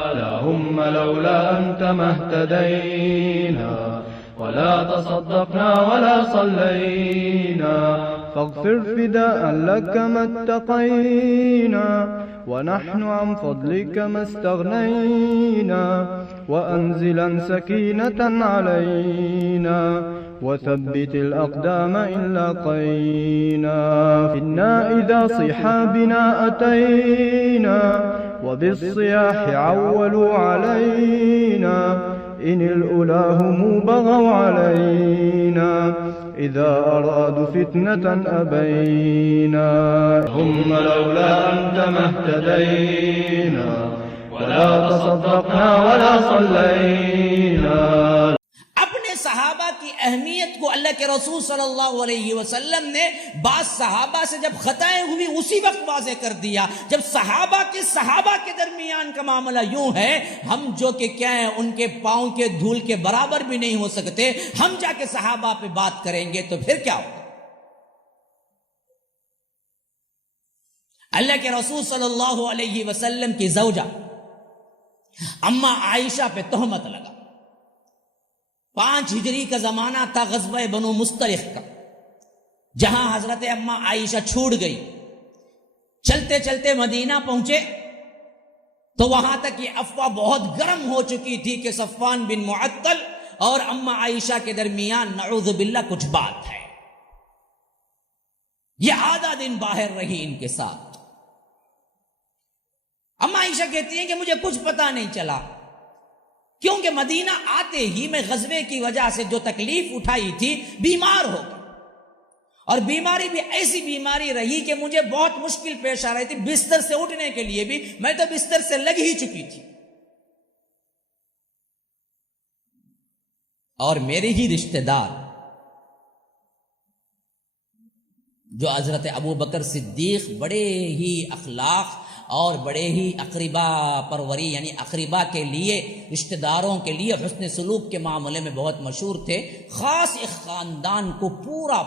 اللهم لولا أنت ما اهتدينا ولا تصدقنا ولا صلينا، فاغفر فداء لك ما اتقينا، ونحن عن فضلك ما استغنينا، وأنزلا سكينة علينا، وثبت الأقدام إن لاقينا، إنا إذا صيحا بنا أتينا، وبالصياح عولوا علينا، إن الأولى هم بغوا علينا، إذا أرادوا فتنة أبينا. هم لولا أنت ما اهتدينا ولا تصدقنا ولا صلينا. اپنے صحابہ کی اہمیت کو اللہ کے رسول صلی اللہ علیہ وسلم نے بعض صحابہ سے جب خطائیں ہوئی اسی وقت واضح کر دیا، جب صحابہ کے درمیان کا معاملہ یوں ہے، ہم جو کہ کیا ہیں ان کے پاؤں کے دھول کے برابر بھی نہیں ہو سکتے، ہم جا کے صحابہ پہ بات کریں گے تو پھر کیا ہوگا؟ اللہ کے رسول صلی اللہ علیہ وسلم کی زوجہ اما عائشہ پہ تہمت لگا۔ 5 ہجری کا زمانہ تھا، غزوہ بنو مستلق کا، جہاں حضرت اما عائشہ چھوٹ گئی۔ چلتے چلتے مدینہ پہنچے تو وہاں تک یہ افواہ بہت گرم ہو چکی تھی کہ صفوان بن معطل اور اما عائشہ کے درمیان نعوذ باللہ کچھ بات ہے۔ یہ آدھا دن باہر رہی ان کے ساتھ۔ اما عائشہ کہتی ہیں کہ مجھے کچھ پتا نہیں چلا، کیونکہ مدینہ آتے ہی میں غزوے کی وجہ سے جو تکلیف اٹھائی تھی بیمار ہو گئی، اور بیماری بھی ایسی بیماری رہی کہ مجھے بہت مشکل پیش آ رہی تھی، بستر سے اٹھنے کے لیے بھی میں تو بستر سے لگ ہی چکی تھی، اور میرے ہی رشتہ دار جو حضرت ابو بکر صدیق بڑے ہی اخلاق اور بڑے ہی اقربا پروری، یعنی اقربا کے لیے، رشتہ داروں کے لیے حسن سلوک کے معاملے میں بہت مشہور تھے، خاص ایک خاندان کو پورا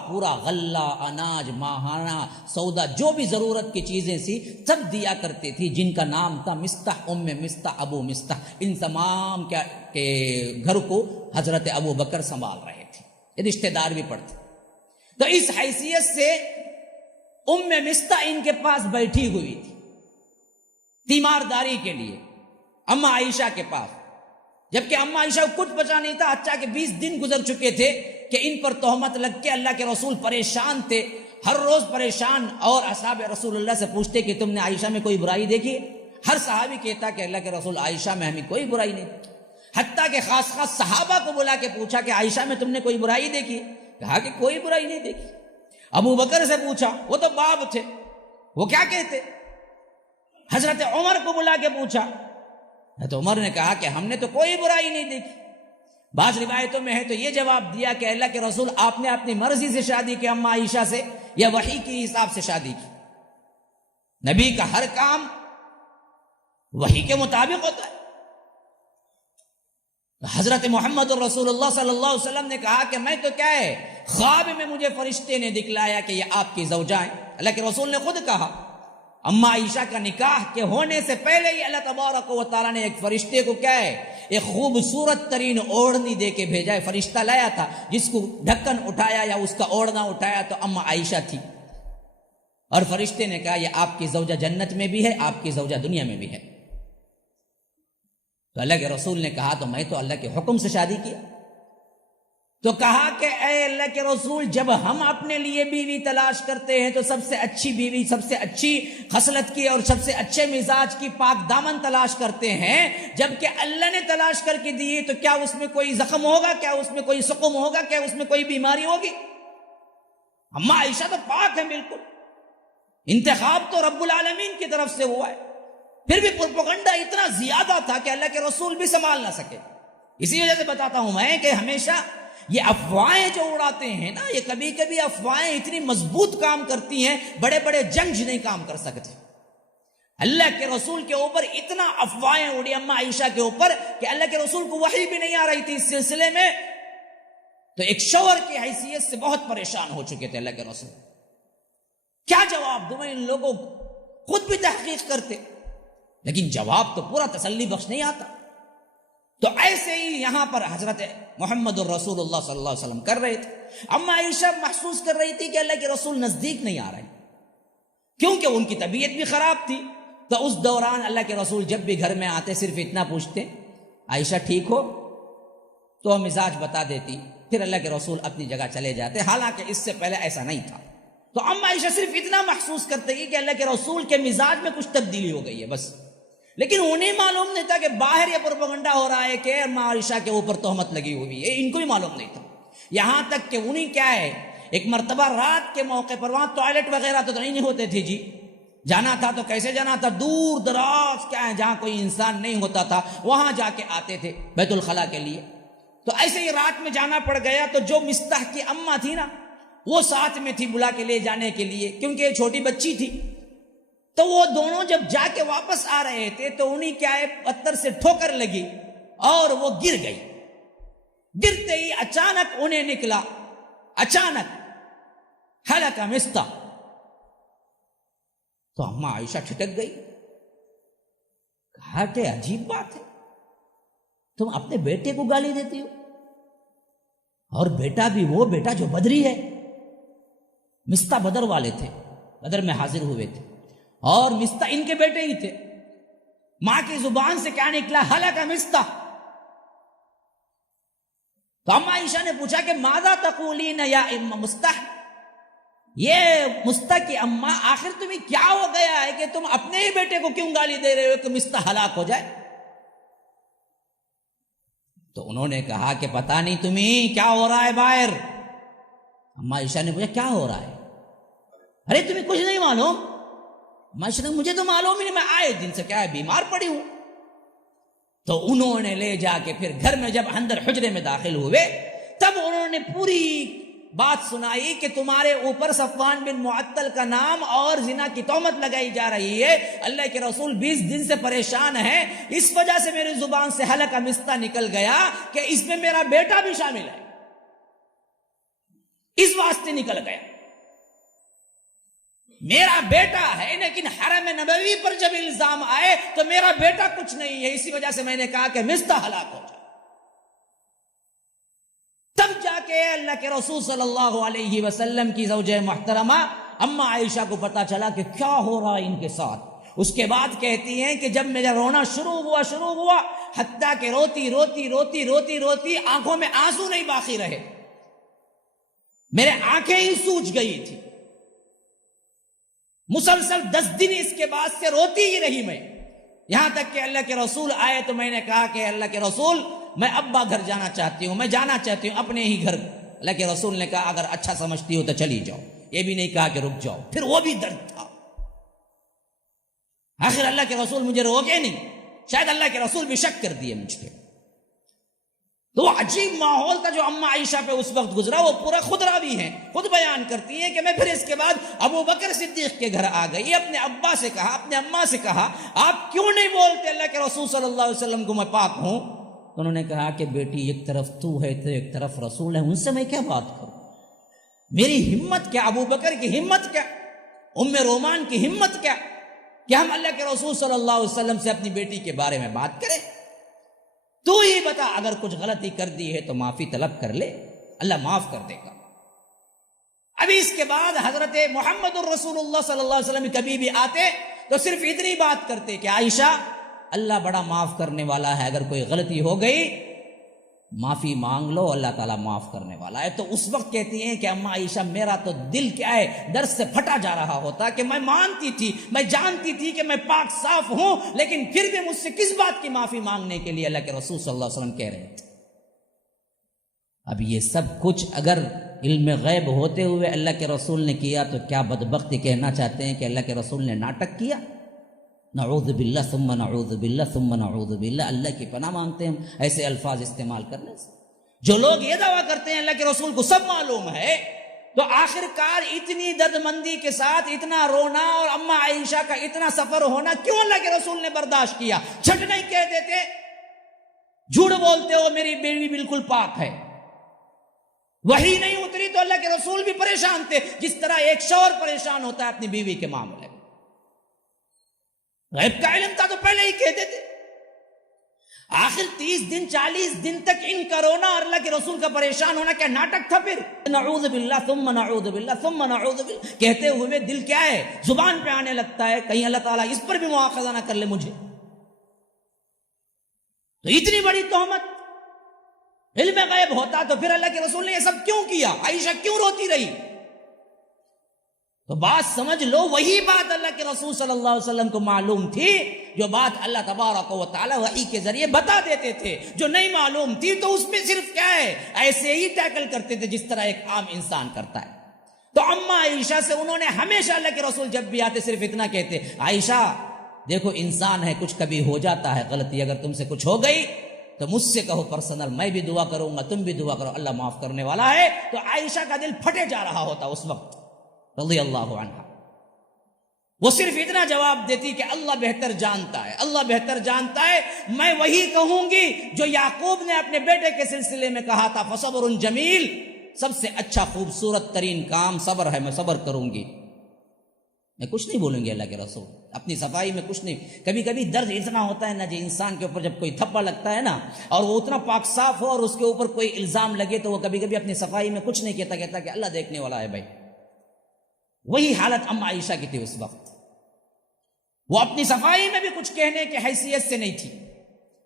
غلہ، اناج، ماہانہ سودا، جو بھی ضرورت کی چیزیں سی سب دیا کرتے تھی، جن کا نام تھا مستح، ام مستح، ابو مستح۔ ان تمام کے گھر کو حضرت ابو بکر سنبھال رہے تھے، یہ رشتہ دار بھی پڑتے۔ تو اس حیثیت سے ام مستح ان کے پاس بیٹھی ہوئی تھی تیمارداری کے لیے اما عائشہ کے پاس، جبکہ اما عائشہ کو کچھ بچا نہیں تھا، اچھا کہ 20 دن گزر چکے تھے کہ ان پر تہمت لگ کے اللہ کے رسول پریشان تھے، ہر روز پریشان، اور اصحاب رسول اللہ سے پوچھتے کہ تم نے عائشہ میں کوئی برائی دیکھی؟ ہر صحابی کہتا کہ اللہ کے رسول عائشہ میں ہمیں کوئی برائی نہیں دیکھی، حتیٰ کہ خاص صحابہ کو بلا کے پوچھا کہ عائشہ میں تم نے کوئی برائی دیکھی؟ کہا کہ کوئی برائی نہیں دیکھی۔ ابو بکر سے پوچھا، وہ تو باب تھے، وہ کیا کہتے؟ حضرت عمر کو بلا کے پوچھا تو عمر نے کہا کہ ہم نے تو کوئی برائی نہیں دیکھی۔ بعض روایتوں میں ہے تو یہ جواب دیا کہ اللہ کے رسول آپ نے اپنی مرضی سے شادی کی اما عائشہ سے یا وحی کے حساب سے شادی کی؟ نبی کا ہر کام وحی کے مطابق ہوتا ہے۔ حضرت محمد رسول اللہ صلی اللہ علیہ وسلم نے کہا کہ میں تو کیا ہے، خواب میں مجھے فرشتے نے دکھلایا کہ یہ آپ کی زوجہ ہیں۔ اللہ کے رسول نے خود کہا اما عائشہ کا نکاح کے ہونے سے پہلے ہی اللہ تبارک و تعالیٰ نے ایک فرشتے کو کیا ہے، ایک خوبصورت ترین اوڑھنی دے کے بھیجا ہے۔ فرشتہ لایا تھا، جس کو ڈھکن اٹھایا یا اس کا اوڑھنا اٹھایا تو اما عائشہ تھی، اور فرشتے نے کہا یہ آپ کی زوجہ جنت میں بھی ہے، آپ کی زوجہ دنیا میں بھی ہے۔ تو اللہ کے رسول نے کہا تو میں تو اللہ کے حکم سے شادی کیا۔ تو کہا کہ اے اللہ کے رسول، جب ہم اپنے لیے بیوی تلاش کرتے ہیں تو سب سے اچھی بیوی، سب سے اچھی خصلت کی اور سب سے اچھے مزاج کی پاک دامن تلاش کرتے ہیں، جبکہ اللہ نے تلاش کر کے دی تو کیا اس میں کوئی زخم ہوگا؟ کیا اس میں کوئی سقم ہوگا؟ کیا اس میں کوئی بیماری ہوگی؟ اما عائشہ تو پاک ہے بالکل، انتخاب تو رب العالمین کی طرف سے ہوا ہے، پھر بھی پروپیگنڈا اتنا زیادہ تھا کہ اللہ کے رسول بھی سنبھال نہ سکے۔ اسی وجہ سے بتاتا ہوں میں کہ ہمیشہ یہ افواہیں جو اڑاتے ہیں نا، یہ کبھی کبھی افواہیں اتنی مضبوط کام کرتی ہیں، بڑے بڑے جنگ نہیں کام کر سکتے۔ اللہ کے رسول کے اوپر اتنا افواہیں اڑی اما عائشہ کے اوپر کہ اللہ کے رسول کو وحی بھی نہیں آ رہی تھی اس سلسلے میں، تو ایک شوہر کی حیثیت سے بہت پریشان ہو چکے تھے اللہ کے رسول۔ کیا جواب دوں میں ان لوگوں؟ خود بھی تحقیق کرتے، لیکن جواب تو پورا تسلی بخش نہیں آتا. تو ایسے ہی یہاں پر حضرت محمد الرسول اللہ صلی اللہ علیہ وسلم کر رہے تھے. اما عائشہ محسوس کر رہی تھی کہ اللہ کے رسول نزدیک نہیں آ رہے، کیونکہ ان کی طبیعت بھی خراب تھی. تو اس دوران اللہ کے رسول جب بھی گھر میں آتے صرف اتنا پوچھتے، عائشہ ٹھیک ہو؟ تو مزاج بتا دیتی، پھر اللہ کے رسول اپنی جگہ چلے جاتے. حالانکہ اس سے پہلے ایسا نہیں تھا. تو اما عائشہ صرف اتنا محسوس کرتے کہ اللہ کے رسول کے مزاج میں کچھ تبدیلی ہو گئی ہے بس. لیکن انہیں معلوم نہیں تھا کہ باہر یہ پروپیگنڈا ہو رہا ہے کہ اما عائشہ کے اوپر تہمت لگی ہوئی ہے. ان کو بھی معلوم نہیں تھا. یہاں تک کہ انہیں کیا ہے، ایک مرتبہ رات کے موقع پر وہاں ٹوائلٹ وغیرہ تو نہیں ہوتے تھے جی، جانا تھا تو کیسے جانا تھا، دور دراز کیا ہے جہاں کوئی انسان نہیں ہوتا تھا وہاں جا کے آتے تھے بیت الخلا کے لیے. تو ایسے ہی رات میں جانا پڑ گیا. تو جو مستح کی اماں تھی نا وہ ساتھ میں تھی بلا کے لے جانے کے لیے، کیونکہ یہ چھوٹی بچی تھی. تو وہ دونوں جب جا کے واپس آ رہے تھے تو انہیں کیا ہے پتھر سے ٹھوکر لگی اور وہ گر گئی. گرتے ہی اچانک انہیں نکلا، اچانک ہلاک مستح. تو اماں عائشہ ٹھٹک گئی، کہا کہ عجیب بات ہے، تم اپنے بیٹے کو گالی دیتی ہو، اور بیٹا بھی وہ بیٹا جو بدری ہے. مستح بدر والے تھے، بدر میں حاضر ہوئے تھے، اور مستح ان کے بیٹے ہی تھے. ماں کی زبان سے کیا نکلا؟ ہلاک مستح. تو اماں عائشہ نے پوچھا کہ ماذا تقولین یا ام مستح، یہ مستح کی اماں آخر تمہیں کیا ہو گیا ہے کہ تم اپنے ہی بیٹے کو کیوں گالی دے رہے ہو کہ مستح ہلاک ہو جائے؟ تو انہوں نے کہا کہ پتہ نہیں تمہیں کیا ہو رہا ہے باہر. اماں عائشہ نے پوچھا کیا ہو رہا ہے؟ ارے تمہیں کچھ نہیں معلوم؟ اماں عائشہ نے مجھے تو معلوم ہی نہیں، میں آئے دن سے کیا ہے بیمار پڑی ہوں. تو انہوں نے لے جا کے پھر گھر میں جب اندر حجرے میں داخل ہوئے تب انہوں نے پوری بات سنائی کہ تمہارے اوپر صفوان بن معطل کا نام اور زنا کی تہمت لگائی جا رہی ہے. اللہ کے رسول 20 دن سے پریشان ہیں، اس وجہ سے میری زبان سے ہلاک مستح نکل گیا کہ اس میں میرا بیٹا بھی شامل ہے، اس واسطے نکل گیا. میرا بیٹا ہے، لیکن حرم نبوی پر جب الزام آئے تو میرا بیٹا کچھ نہیں ہے، اسی وجہ سے میں نے کہا کہ مستح ہلاک ہو جائے. تب جا کے اللہ کے رسول صلی اللہ علیہ وسلم کی زوجہ محترمہ اماں عائشہ کو پتا چلا کہ کیا ہو رہا ہے ان کے ساتھ. اس کے بعد کہتی ہیں کہ جب میرا رونا شروع ہوا حتیٰ کہ روتی آنکھوں میں آنسو نہیں باقی رہے، میرے آنکھیں ہی سوج گئی تھی. مسلسل 10 دن اس کے بعد سے روتی ہی رہی میں، یہاں تک کہ اللہ کے رسول آئے تو میں نے کہا کہ اللہ کے رسول میں ابا گھر جانا چاہتی ہوں، میں جانا چاہتی ہوں اپنے ہی گھر. اللہ کے رسول نے کہا اگر اچھا سمجھتی ہو تو چلی جاؤ، یہ بھی نہیں کہا کہ رک جاؤ. پھر وہ بھی درد تھا. آخر اللہ کے رسول مجھے روکے نہیں، شاید اللہ کے رسول بھی شک کر دیے مجھ پہ. تو وہ عجیب ماحول تھا جو اماں عائشہ پہ اس وقت گزرا، وہ پورا خود راوی ہیں، خود بیان کرتی ہیں کہ میں پھر اس کے بعد ابو بکر صدیق کے گھر آ گئی. اپنے ابا سے کہا، اپنے اماں سے کہا آپ کیوں نہیں بولتے اللہ کے رسول صلی اللہ علیہ وسلم کو میں پاک ہوں؟ تو انہوں نے کہا کہ بیٹی ایک طرف تو ہے تو ایک طرف رسول ہے، ان سے میں کیا بات کروں؟ میری ہمت کیا، ابو بکر کی ہمت کیا، ام رومان کی ہمت کیا کہ ہم اللہ کے رسول صلی اللہ علیہ وسلم سے اپنی بیٹی کے بارے میں بات کریں؟ تو ہی بتا، اگر کچھ غلطی کر دی ہے تو معافی طلب کر لے، اللہ معاف کر دے گا. ابھی اس کے بعد حضرت محمد الرسول اللہ صلی اللہ علیہ وسلم کبھی بھی آتے تو صرف اتنی بات کرتے کہ عائشہ اللہ بڑا معاف کرنے والا ہے، اگر کوئی غلطی ہو گئی معافی مانگ لو، اللہ تعالیٰ معاف کرنے والا ہے. تو اس وقت کہتی ہیں کہ اماں عائشہ میرا تو دل کیا ہے درد سے پھٹا جا رہا ہوتا کہ میں مانتی تھی، میں جانتی تھی کہ میں پاک صاف ہوں، لیکن پھر بھی مجھ سے کس بات کی معافی مانگنے کے لیے اللہ کے رسول صلی اللہ علیہ وسلم کہہ رہے تھے. اب یہ سب کچھ اگر علم غیب ہوتے ہوئے اللہ کے رسول نے کیا تو کیا بدبختی کہنا چاہتے ہیں کہ اللہ کے رسول نے ناٹک کیا؟ نعوذ باللہ ثم نعوذ باللہ ثم نعوذ باللہ. اللہ کی پناہ مانگتے ہیں ایسے الفاظ استعمال کرنے سے. جو لوگ یہ دعویٰ کرتے ہیں اللہ کے رسول کو سب معلوم ہے، تو آخر کار اتنی درد مندی کے ساتھ اتنا رونا اور اماں عائشہ کا اتنا سفر ہونا کیوں اللہ کے رسول نے برداشت کیا؟ جھٹ نہیں کہہ دیتے، جھوٹ بولتے ہو میری بیوی بالکل پاک ہے. وہی نہیں اتری تو اللہ کے رسول بھی پریشان تھے، جس طرح ایک شوہر پریشان ہوتا ہے اپنی بیوی کے معاملے میں. غیب کا علم تھا تو پہلے ہی کہتے تھے. آخر 30 دن 40 دن تک ان کا رونا اور اللہ کے رسول کا پریشان ہونا کیا ناٹک تھا؟ پھر نعوذ باللہ ثم نعوذ باللہ ثم نعوذ باللہ کہتے ہوئے دل کیا ہے زبان پہ آنے لگتا ہے کہیں اللہ تعالیٰ اس پر بھی مواخذہ نہ کر لے مجھے. تو اتنی بڑی تہمت. علم غیب ہوتا تو پھر اللہ کے رسول نے یہ سب کیوں کیا؟ عائشہ کیوں روتی رہی؟ تو بات سمجھ لو وہی بات اللہ کے رسول صلی اللہ علیہ وسلم کو معلوم تھی جو بات اللہ تبارک و تعالی وحی کے ذریعے بتا دیتے تھے. جو نہیں معلوم تھی تو اس میں صرف کیا ہے ایسے ہی ٹیکل کرتے تھے جس طرح ایک عام انسان کرتا ہے. تو اما عائشہ سے انہوں نے ہمیشہ اللہ کے رسول جب بھی آتے صرف اتنا کہتے عائشہ دیکھو انسان ہے کچھ کبھی ہو جاتا ہے غلطی اگر تم سے کچھ ہو گئی تو مجھ سے کہو پرسنل میں بھی دعا کروں گا تم بھی دعا کرو اللہ معاف کرنے والا ہے. تو عائشہ کا دل پھٹے جا رہا ہوتا اس وقت رضی اللہ عنہ. وہ صرف اتنا جواب دیتی کہ اللہ بہتر جانتا ہے اللہ بہتر جانتا ہے. میں وہی کہوں گی جو یعقوب نے اپنے بیٹے کے سلسلے میں کہا تھا فصبر جمیل سب سے اچھا خوبصورت ترین کام صبر ہے میں صبر کروں گی. میں کچھ نہیں بولوں گی اللہ کے رسول اپنی صفائی میں کچھ نہیں. کبھی کبھی درد اتنا ہوتا ہے نا جی انسان کے اوپر جب کوئی تھپا لگتا ہے نا اور وہ اتنا پاک صاف ہو اور اس کے اوپر کوئی الزام لگے تو وہ کبھی کبھی اپنی صفائی میں کچھ نہیں کہتا کہ اللہ دیکھنے والا ہے بھائی. وہی حالت ام عائشہ کی تھی اس وقت. وہ اپنی صفائی میں بھی کچھ کہنے کی حیثیت سے نہیں تھی.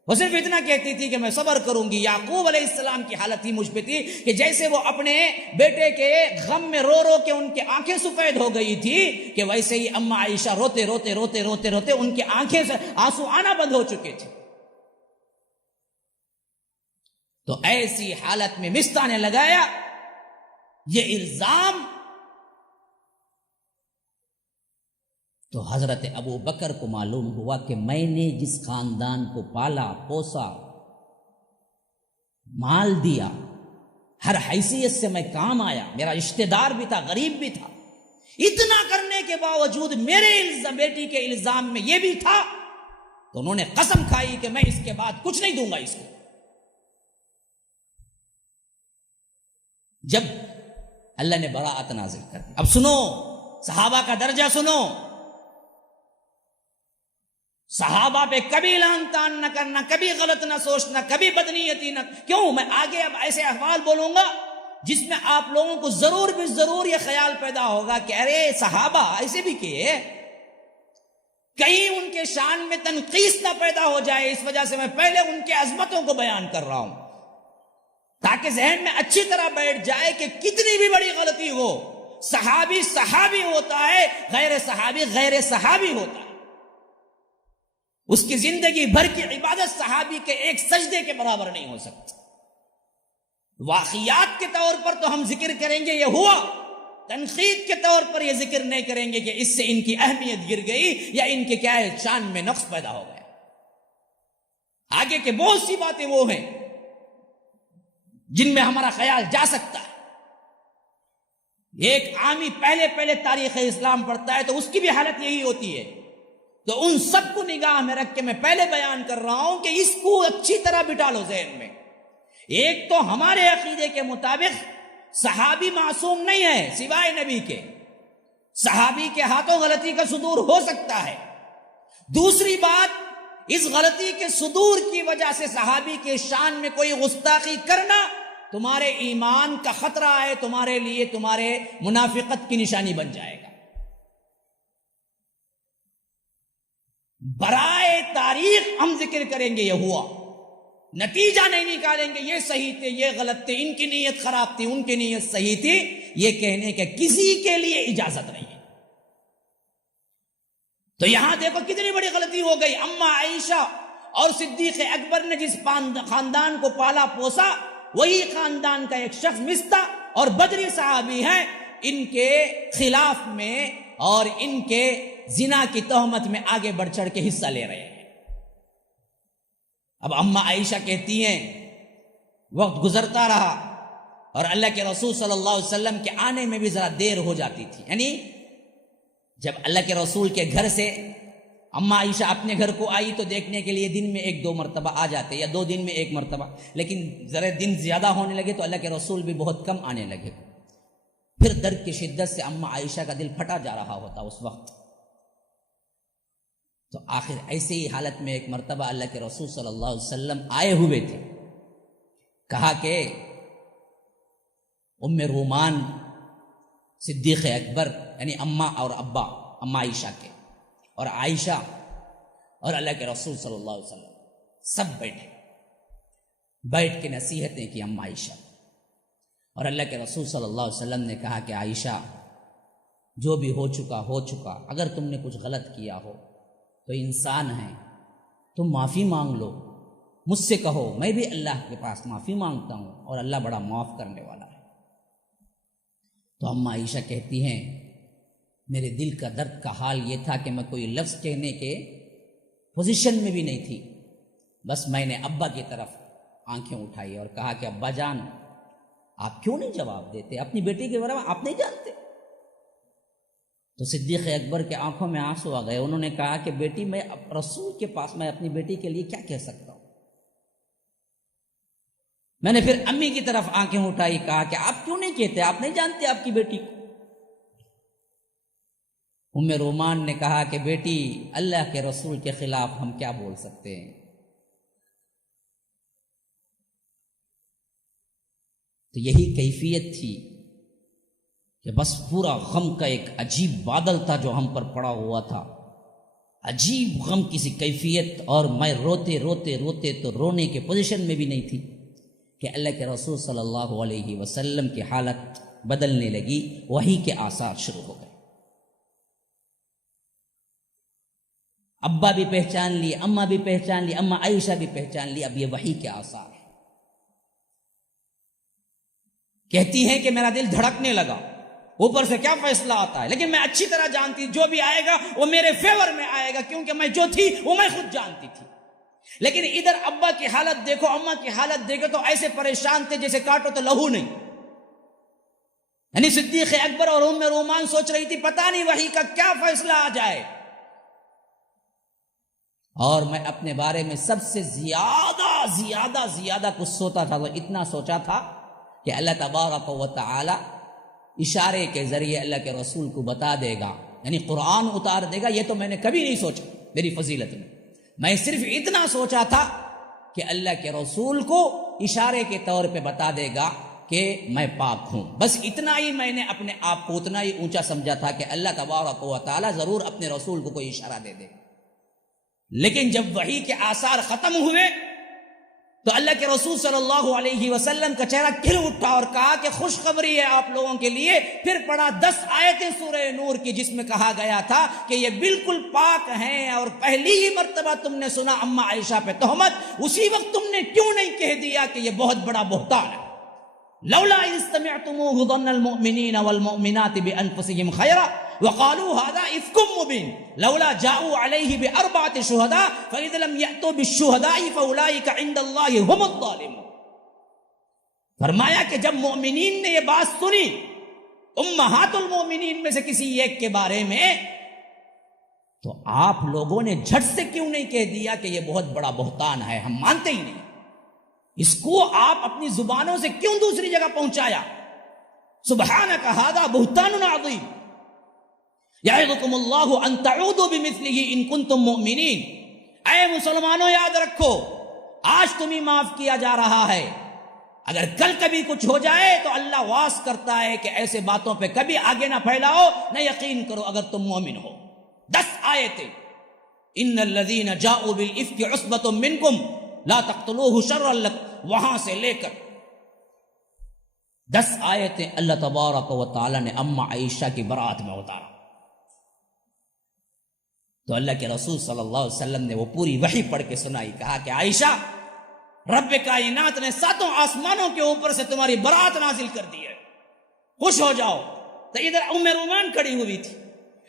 وہ صرف اتنا کہتی تھی کہ میں صبر کروں گی. یعقوب علیہ السلام کی حالت ہی مجھ پہ تھی کہ جیسے وہ اپنے بیٹے کے غم میں رو رو کے ان کی آنکھیں سفید ہو گئی تھی کہ ویسے ہی اما عائشہ روتے روتے روتے روتے روتے ان کی آنکھیں سے آنسو آنا بند ہو چکے تھے. تو ایسی حالت میں مستہ نے لگایا یہ الزام. تو حضرت ابو بکر کو معلوم ہوا کہ میں نے جس خاندان کو پالا پوسا مال دیا ہر حیثیت سے میں کام آیا میرا رشتہ دار بھی تھا غریب بھی تھا اتنا کرنے کے باوجود میرے بیٹی کے الزام میں یہ بھی تھا تو انہوں نے قسم کھائی کہ میں اس کے بعد کچھ نہیں دوں گا اس کو. جب اللہ نے براءت نازل کر دی. اب سنو صحابہ کا درجہ سنو. صحابہ پہ کبھی لعن طعن نہ کرنا کبھی غلط نہ سوچنا کبھی بدنیتی نہ. کیوں میں آگے اب ایسے احوال بولوں گا جس میں آپ لوگوں کو ضرور بھی ضرور یہ خیال پیدا ہوگا کہ ارے صحابہ ایسے بھی کیے کہیں ان کے شان میں تنقیص نہ پیدا ہو جائے. اس وجہ سے میں پہلے ان کے عظمتوں کو بیان کر رہا ہوں تاکہ ذہن میں اچھی طرح بیٹھ جائے کہ کتنی بھی بڑی غلطی ہو صحابی صحابی ہوتا ہے غیر صحابی غیر صحابی ہوتا ہے. اس کی زندگی بھر کی عبادت صحابی کے ایک سجدے کے برابر نہیں ہو سکتی. واقعات کے طور پر تو ہم ذکر کریں گے یہ ہوا تنقید کے طور پر یہ ذکر نہیں کریں گے کہ اس سے ان کی اہمیت گر گئی یا ان کے کیا ہے شان میں نقص پیدا ہو گیا. آگے کے بہت سی باتیں وہ ہیں جن میں ہمارا خیال جا سکتا ہے. ایک عامی پہلے تاریخ اسلام پڑھتا ہے تو اس کی بھی حالت یہی ہوتی ہے. تو ان سب کو نگاہ میں رکھ کے میں پہلے بیان کر رہا ہوں کہ اس کو اچھی طرح بٹا لو ذہن میں. ایک تو ہمارے عقیدے کے مطابق صحابی معصوم نہیں ہے سوائے نبی کے. صحابی کے ہاتھوں غلطی کا صدور ہو سکتا ہے. دوسری بات اس غلطی کے صدور کی وجہ سے صحابی کے شان میں کوئی گستاخی کرنا تمہارے ایمان کا خطرہ ہے تمہارے لیے تمہارے منافقت کی نشانی بن جائے گا. برائے تاریخ ہم ذکر کریں گے یہ ہوا نتیجہ نہیں نکالیں گے یہ صحیح تھے یہ غلط تھے ان کی نیت خراب تھی ان کی نیت صحیح تھی یہ کہنے کے کسی کے لیے اجازت نہیں ہے. تو یہاں دیکھو کتنی بڑی غلطی ہو گئی. اما عائشہ اور صدیق اکبر نے جس خاندان کو پالا پوسا وہی خاندان کا ایک شخص مستہ اور بدری صحابی ہیں ان کے خلاف میں اور ان کے زنا کی تہمت میں آگے بڑھ چڑھ کے حصہ لے رہے ہیں. اب اما عائشہ کہتی ہیں وقت گزرتا رہا اور اللہ کے رسول صلی اللہ علیہ وسلم کے آنے میں بھی ذرا دیر ہو جاتی تھی. یعنی جب اللہ کے رسول کے گھر سے اما عائشہ اپنے گھر کو آئی تو دیکھنے کے لیے دن میں 1-2 مرتبہ آ جاتے یا 2 دن میں 1 مرتبہ. لیکن ذرا دن زیادہ ہونے لگے تو اللہ کے رسول بھی بہت کم آنے لگے. پھر درد کی شدت سے اما عائشہ کا دل پھٹا جا رہا ہوتا اس وقت. تو آخر ایسی ہی حالت میں ایک مرتبہ اللہ کے رسول صلی اللہ علیہ وسلم آئے ہوئے تھے. کہا کہ ام رومان صدیق اکبر یعنی اماں اور ابا، اماں عائشہ کے اور عائشہ اور اللہ کے رسول صلی اللہ علیہ وسلم سب بیٹھ کے نصیحتیں کی اماں عائشہ. اور اللہ کے رسول صلی اللہ علیہ وسلم نے کہا کہ عائشہ جو بھی ہو چکا، اگر تم نے کچھ غلط کیا ہو تو انسان ہیں، تم معافی مانگ لو، مجھ سے کہو، میں بھی اللہ کے پاس معافی مانگتا ہوں اور اللہ بڑا معاف کرنے والا ہے. تو اماں عائشہ کہتی ہیں میرے دل کا درد کا حال یہ تھا کہ میں کوئی لفظ کہنے کے پوزیشن میں بھی نہیں تھی. بس میں نے ابا کی طرف آنکھیں اٹھائی اور کہا کہ ابا جان آپ کیوں نہیں جواب دیتے؟ اپنی بیٹی کے بارے میں آپ نہیں جانتے؟ تو صدیق اکبر کے آنکھوں میں آنسو آ گئے. انہوں نے کہا کہ بیٹی میں رسول کے پاس میں اپنی بیٹی کے لیے کیا کہہ سکتا ہوں؟ میں نے پھر امی کی طرف آنکھیں اٹھائی، کہا کہ آپ کیوں نہیں کہتے؟ آپ نہیں جانتے آپ کی بیٹی کو؟ ام رومان نے کہا کہ بیٹی اللہ کے رسول کے خلاف ہم کیا بول سکتے ہیں؟ تو یہی کیفیت تھی کہ بس پورا غم کا ایک عجیب بادل تھا جو ہم پر پڑا ہوا تھا، عجیب غم کی سی کیفیت. اور میں روتے روتے روتے تو رونے کے پوزیشن میں بھی نہیں تھی کہ اللہ کے رسول صلی اللہ علیہ وسلم کی حالت بدلنے لگی، وحی کے آثار شروع ہو گئے. ابا بھی پہچان لی، اماں بھی پہچان لی، اماں عائشہ بھی پہچان لی. اب یہ وحی کے آثار ہیں. کہتی ہیں کہ میرا دل دھڑکنے لگا، اوپر سے کیا فیصلہ آتا ہے، لیکن میں اچھی طرح جانتی جو بھی آئے گا وہ میرے فیور میں آئے گا، کیونکہ میں جو تھی وہ میں خود جانتی تھی. لیکن ادھر ابا کی حالت دیکھو، اماں کی حالت دیکھو تو ایسے پریشان تھے جیسے کاٹو تو لہو نہیں. یعنی صدیق اکبر اور ام رومان سوچ رہی تھی پتہ نہیں وحی کا کیا فیصلہ آ جائے. اور میں اپنے بارے میں سب سے زیادہ کچھ سوچا تھا، تو اتنا سوچا تھا کہ اللہ تبارک و تعالی اشارے کے ذریعے اللہ کے رسول کو بتا دے گا، یعنی قرآن اتار دے گا. یہ تو میں نے کبھی نہیں سوچا میری فضیلت میں صرف اتنا سوچا تھا کہ اللہ کے رسول کو اشارے کے طور پہ بتا دے گا کہ میں پاک ہوں. بس اتنا ہی میں نے اپنے آپ کو اتنا ہی اونچا سمجھا تھا کہ اللہ تبارک و تعالی ضرور اپنے رسول کو کوئی اشارہ دے دے. لیکن جب وحی کے آثار ختم ہوئے تو اللہ کے رسول صلی اللہ علیہ وسلم کا چہرہ کھل اٹھا اور کہا کہ خوشخبری ہے آپ لوگوں کے لیے. پھر پڑھا 10 آیتیں سورہ نور کی جس میں کہا گیا تھا کہ یہ بالکل پاک ہیں. اور پہلی ہی مرتبہ تم نے سنا اماں عائشہ پہ تہمت، اسی وقت تم نے کیوں نہیں کہہ دیا کہ یہ بہت بڑا بہتان ہے؟ لولا اذ سمعتموه ظن المؤمنین والمؤمنات بانفسهم خیرا وقالوا هذا افک مبین لولا جاءوا علیہ باربعۃ شہداء فاذا لم یأتوا بالشہداء فاولئک عند اللہ هم الظالمون. فرمایا کہ جب مومنین نے یہ بات سنی امہات المومنین میں سے کسی ایک کے بارے میں، تو آپ لوگوں نے جھٹ سے کیوں نہیں کہہ دیا کہ یہ بہت بڑا بہتان ہے، ہم مانتے ہی نہیں. اس کو آپ اپنی زبانوں سے کیوں دوسری جگہ پہنچایا؟ سبحانک ھذا بہتان عظیم یعظکم اللہ ان تعودوا بمثلہ ان کنتم مؤمنین. اے مسلمانوں یاد رکھو آج تمہیں معاف کیا جا رہا ہے، اگر کل کبھی کچھ ہو جائے تو اللہ واس کرتا ہے کہ ایسے باتوں پہ کبھی آگے نہ پھیلاؤ، نہ یقین کرو اگر تم مومن ہو. 10 آیتیں، ان الذین جاؤوا بالافک عصبۃ منکم لا تقتلوہ شرا لکم، وہاں سے لے کر 10 آیتیں اللہ تبارک و تعالی نے اماں عائشہ کی برات میں اتارا. تو اللہ کے رسول صلی اللہ علیہ وسلم نے وہ پوری وحی پڑھ کے سنائی. کہا کہ عائشہ رب کائنات نے 7 آسمانوں کے اوپر سے تمہاری برات نازل کر دی ہے، خوش ہو جاؤ. تو ادھر ام رومان کھڑی ہوئی تھی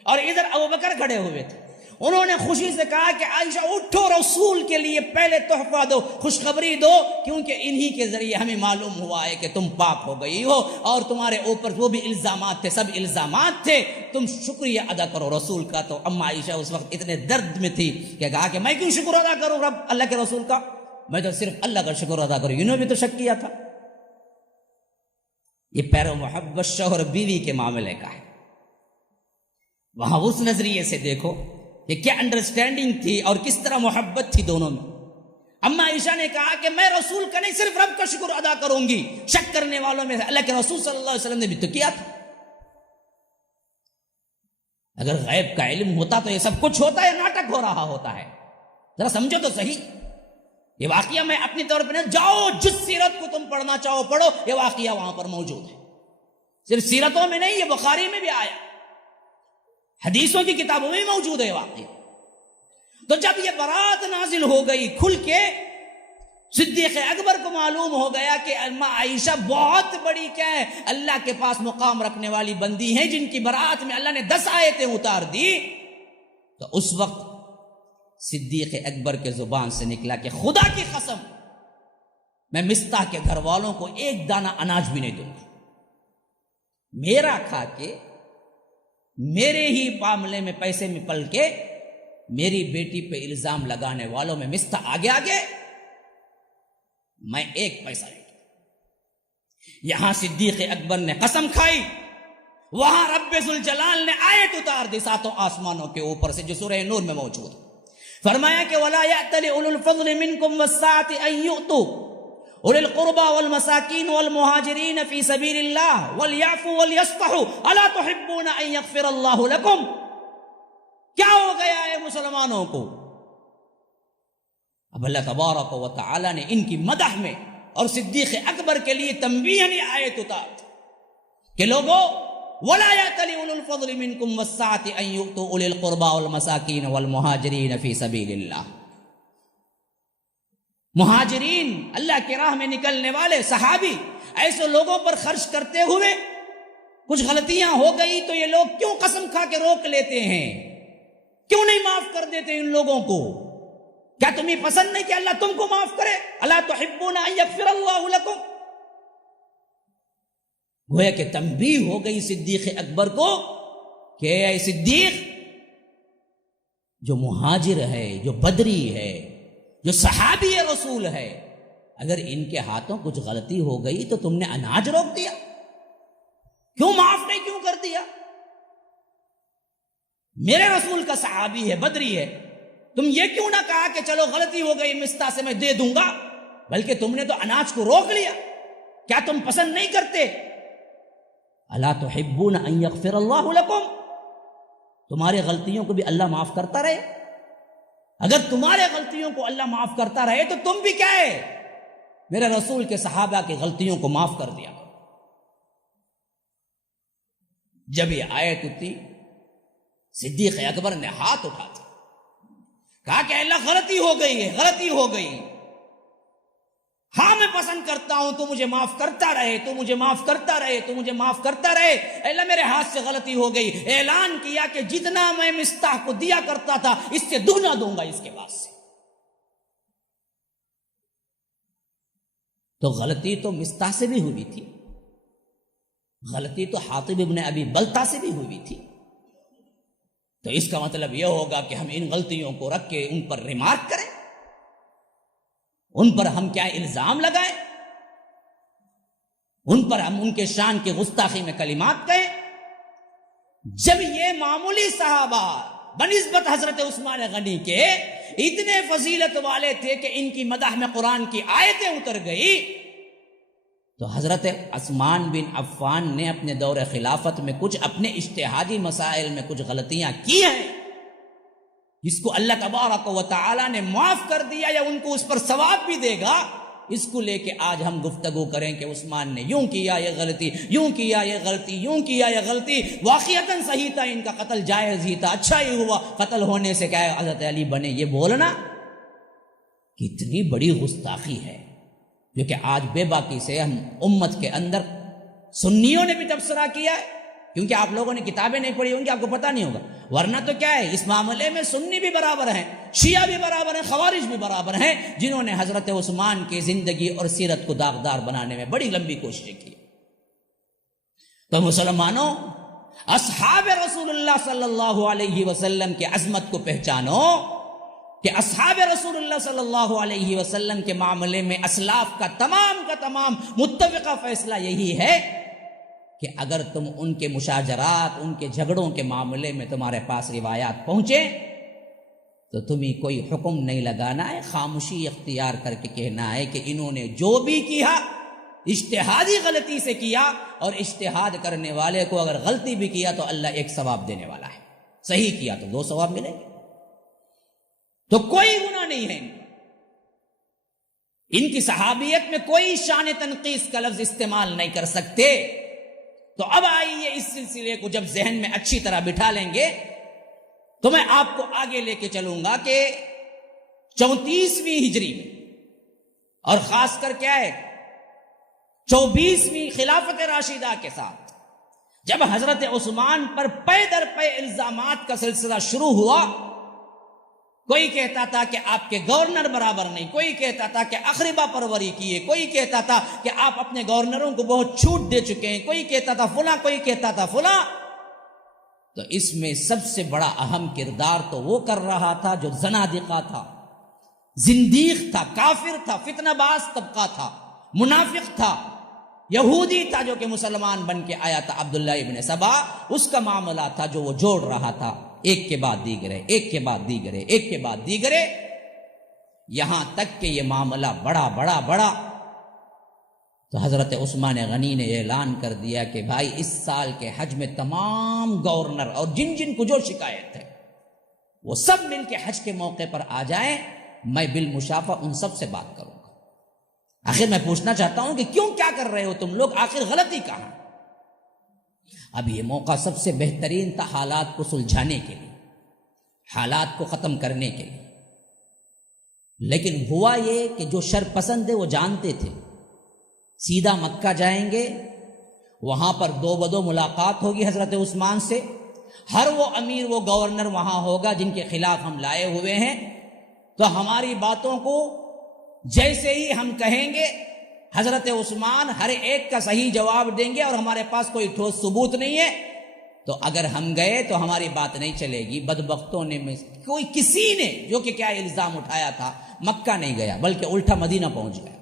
اور ادھر ابوبکر کھڑے ہوئے تھے. انہوں نے خوشی سے کہا کہ عائشہ اٹھو، رسول کے لیے پہلے تحفہ دو، خوشخبری دو، کیونکہ انہی کے ذریعے ہمیں معلوم ہوا ہے کہ تم پاک ہو گئی ہو اور تمہارے اوپر وہ بھی الزامات تھے، سب الزامات تھے، تم شکریہ ادا کرو رسول کا. تو اماں عائشہ اس وقت اتنے درد میں تھی کہ کہا کہ میں کیوں شکر ادا کروں رب اللہ کے رسول کا، میں تو صرف اللہ کا شکر ادا کروں. انہوں نے بھی تو شک کیا تھا. یہ پیرو محبت شوہر بیوی کے معاملے کا ہے. وہاں اس نظریے سے دیکھو کہ کیا انڈرسٹینڈنگ تھی اور کس طرح محبت تھی دونوں میں. اما عائشہ نے کہا کہ میں رسول کا نہیں صرف رب کا شکر ادا کروں گی. شک کرنے والوں میں اللہ کے رسول صلی اللہ علیہ وسلم نے بھی تو کیا تھا. اگر غیب کا علم ہوتا تو یہ سب کچھ ہوتا ہے، ناٹک ہو رہا ہوتا ہے. ذرا سمجھو تو صحیح. یہ واقعہ میں اپنی طور پہ نہ جاؤ، جس سیرت کو تم پڑھنا چاہو پڑھو، یہ واقعہ وہاں پر موجود ہے. صرف سیرتوں میں نہیں، یہ بخاری میں بھی آیا، حدیثوں کی کتابوں میں موجود ہے واقعہ. تو جب یہ برات نازل ہو گئی کھل کے، صدیق اکبر کو معلوم ہو گیا کہ اما عائشہ بہت بڑی کیا ہے، اللہ کے پاس مقام رکھنے والی بندی ہیں، جن کی برات میں اللہ نے 10 آیتیں اتار دی. تو اس وقت صدیق اکبر کے زبان سے نکلا کہ خدا کی قسم میں مستح کے گھر والوں کو ایک دانہ اناج بھی نہیں دوں گا. میرا کھا کے میرے ہی معاملے میں پیسے میں پل کے میری بیٹی پہ الزام لگانے والوں میں مستح آگے میں ایک پیسہ نہیں دوں. یہاں صدیق اکبر نے قسم کھائی، وہاں رب ذوالجلال نے آیت اتار دی 7 آسمانوں کے اوپر سے، جو سورہ نور میں موجود ہے. فرمایا کہ وَلَا يَأْتَلِ أُولُو الْفَضْلِ مِنْكُمْ وَالسَّعَةِ أَن يُؤْتُوا أُولِي الْقُرْبَى وَالْمَسَاكِينِ وَالْمُهَاجِرِينَ فِي سَبِيلِ اللَّهِ وَلْيَعْفُوا وَلْيَصْفَحُوا أَلَا تُحِبُّونَ أَن يَغْفِرَ اللَّهُ لَكُمْ. کیا ہو گیا ہے مسلمانوں کو؟ اب اللہ تبارک و تعالی نے ان کی مدح میں اور صدیق اکبر کے لیے تنبیہنی آیت اتار کہ لوگوں وَلَا يَأْتَلِ أُولُو الْفَضْلِ مِنْكُمْ وَالسَّعَةِ أَن يُؤْتُوا أُولِي الْقُرْبَى وَالْمَسَاكِينَ وَالْمُهَاجِرِينَ فِي سَبِيلِ اللَّهِ. مہاجرین، اللہ کی راہ میں نکلنے والے صحابی، ایسے لوگوں پر خرچ کرتے ہوئے کچھ غلطیاں ہو گئی تو یہ لوگ کیوں قسم کھا کے روک لیتے ہیں؟ کیوں نہیں معاف کر دیتے ان لوگوں کو؟ کیا تمہیں پسند نہیں کہ اللہ تم کو معاف کرے؟ الا تحبون ان یغفر اللہ لکم. گویا کہ تنبیہ ہو گئی صدیق اکبر کو کہ اے صدیق، جو مہاجر ہے، جو بدری ہے، جو صحابی رسول ہے، اگر ان کے ہاتھوں کچھ غلطی ہو گئی تو تم نے اناج روک دیا، کیوں معاف نہیں کیوں کر دیا؟ میرے رسول کا صحابی ہے، بدری ہے، تم یہ کیوں نہ کہا کہ چلو غلطی ہو گئی مستہ سے میں دے دوں گا، بلکہ تم نے تو اناج کو روک لیا. کیا تم پسند نہیں کرتے؟ الا تحبون ان یغفر اللہ لکم، تمہاری غلطیوں کو بھی اللہ معاف کرتا رہے. اگر تمہارے غلطیوں کو اللہ معاف کرتا رہے تو تم بھی کیا ہے، میرے رسول کے صحابہ کی غلطیوں کو معاف کر دیا. جب یہ آیت اتری، صدیق اکبر نے ہاتھ اٹھا دیا، کہا کہ اللہ غلطی ہو گئی ہے، غلطی ہو گئی. ہاں میں پسند کرتا ہوں تو مجھے معاف کرتا رہے، تو مجھے معاف کرتا رہے، تو مجھے معاف کرتا رہے. اللہ میرے ہاتھ سے غلطی ہو گئی. اعلان کیا کہ جتنا میں مستح کو دیا کرتا تھا اس سے دگنا دوں گا اس کے بعد سے. تو غلطی تو مستح سے بھی ہوئی تھی، غلطی تو حاطب ابن ابی بلتہ سے بھی ہوئی تھی. تو اس کا مطلب یہ ہوگا کہ ہم ان غلطیوں کو رکھ کے ان پر ریمارک کریں، ان پر ہم کیا الزام لگائیں، ان پر ہم ان کے شان کی گستاخی میں کلمات کہیں. جب یہ معمولی صحابہ بنسبت حضرت عثمان غنی کے اتنے فضیلت والے تھے کہ ان کی مدح میں قرآن کی آیتیں اتر گئی، تو حضرت عثمان بن عفان نے اپنے دور خلافت میں کچھ اپنے اجتہادی مسائل میں کچھ غلطیاں کی ہیں، جس کو اللہ تبارک و تعالی نے معاف کر دیا یا ان کو اس پر ثواب بھی دے گا. اس کو لے کے آج ہم گفتگو کریں کہ عثمان نے یوں کیا یہ غلطی، یوں کیا یہ غلطی، یوں کیا یہ غلطی. واقعتاً صحیح تھا، ان کا قتل جائز ہی تھا، اچھا ہی ہوا، قتل ہونے سے کیا ہے حضرت علی بنے. یہ بولنا کتنی بڑی گستاخی ہے، جو کہ آج بے باکی سے ہم امت کے اندر سنیوں نے بھی تبصرہ کیا ہے. کیونکہ آپ لوگوں نے کتابیں نہیں پڑھی ہوں گی، آپ کو پتہ نہیں ہوگا، ورنہ تو کیا ہے اس معاملے میں سنی بھی برابر ہیں، شیعہ بھی برابر ہیں، خوارج بھی برابر ہیں، جنہوں نے حضرت عثمان کی زندگی اور سیرت کو داغدار بنانے میں بڑی لمبی کوششیں کی. تو مسلمانوں، اصحاب رسول اللہ صلی اللہ علیہ وسلم کی عظمت کو پہچانو کہ اصحاب رسول اللہ صلی اللہ علیہ وسلم کے معاملے میں اسلاف کا تمام متفقہ فیصلہ یہی ہے کہ اگر تم ان کے مشاجرات، ان کے جھگڑوں کے معاملے میں تمہارے پاس روایات پہنچے تو تمہیں کوئی حکم نہیں لگانا ہے، خاموشی اختیار کر کے کہنا ہے کہ انہوں نے جو بھی کیا اجتہادی غلطی سے کیا، اور اجتہاد کرنے والے کو اگر غلطی بھی کیا تو اللہ ایک ثواب دینے والا ہے، صحیح کیا تو 2 ثواب ملیں گے، تو کوئی گناہ نہیں ہے ان کی صحابیت میں کوئی شان تنقیص کا لفظ استعمال نہیں کر سکتے۔ تو اب آئیے اس سلسلے کو جب ذہن میں اچھی طرح بٹھا لیں گے تو میں آپ کو آگے لے کے چلوں گا کہ 34ویں ہجری میں، اور خاص کر کیا ہے 24ویں خلافت راشدہ کے ساتھ جب حضرت عثمان پر پے در پے الزامات کا سلسلہ شروع ہوا، کوئی کہتا تھا کہ آپ کے گورنر برابر نہیں، کوئی کہتا تھا کہ اقربا پروری کیے، کوئی کہتا تھا کہ آپ اپنے گورنروں کو بہت چھوٹ دے چکے ہیں، کوئی کہتا تھا فلاں، کوئی کہتا تھا فلاں، تو اس میں سب سے بڑا اہم کردار تو وہ کر رہا تھا جو زنادقہ تھا، زندیق تھا، کافر تھا، فتنہ باز طبقہ تھا، منافق تھا، یہودی تھا جو کہ مسلمان بن کے آیا تھا، عبداللہ ابن سبا۔ اس کا معاملہ تھا جو وہ جوڑ رہا تھا، ایک کے بعد دیگرے، ایک کے بعد دیگرے، ایک کے بعد دیگرے، یہاں تک کہ یہ معاملہ بڑا تو حضرت عثمان غنی نے اعلان کر دیا کہ بھائی اس سال کے حج میں تمام گورنر اور جن جن کو جو شکایت ہے وہ سب مل کے حج کے موقع پر آ جائیں، میں بالمشافہ ان سب سے بات کروں گا۔ آخر میں پوچھنا چاہتا ہوں کہ کیوں، کیا کر رہے ہو تم لوگ، آخر غلطی کہاں؟ اب یہ موقع سب سے بہترین تھا حالات کو سلجھانے کے لیے، حالات کو ختم کرنے کے لیے، لیکن ہوا یہ کہ جو شر پسند ہے وہ جانتے تھے سیدھا مکہ جائیں گے، وہاں پر 2 بدو ملاقات ہوگی حضرت عثمان سے، ہر وہ امیر وہ گورنر وہاں ہوگا جن کے خلاف ہم لائے ہوئے ہیں، تو ہماری باتوں کو جیسے ہی ہم کہیں گے حضرت عثمان ہر ایک کا صحیح جواب دیں گے، اور ہمارے پاس کوئی ٹھوس ثبوت نہیں ہے، تو اگر ہم گئے تو ہماری بات نہیں چلے گی۔ بدبختوں نے میں کوئی کسی نے جو کہ کیا الزام اٹھایا تھا، مکہ نہیں گیا بلکہ الٹا مدینہ پہنچ گیا،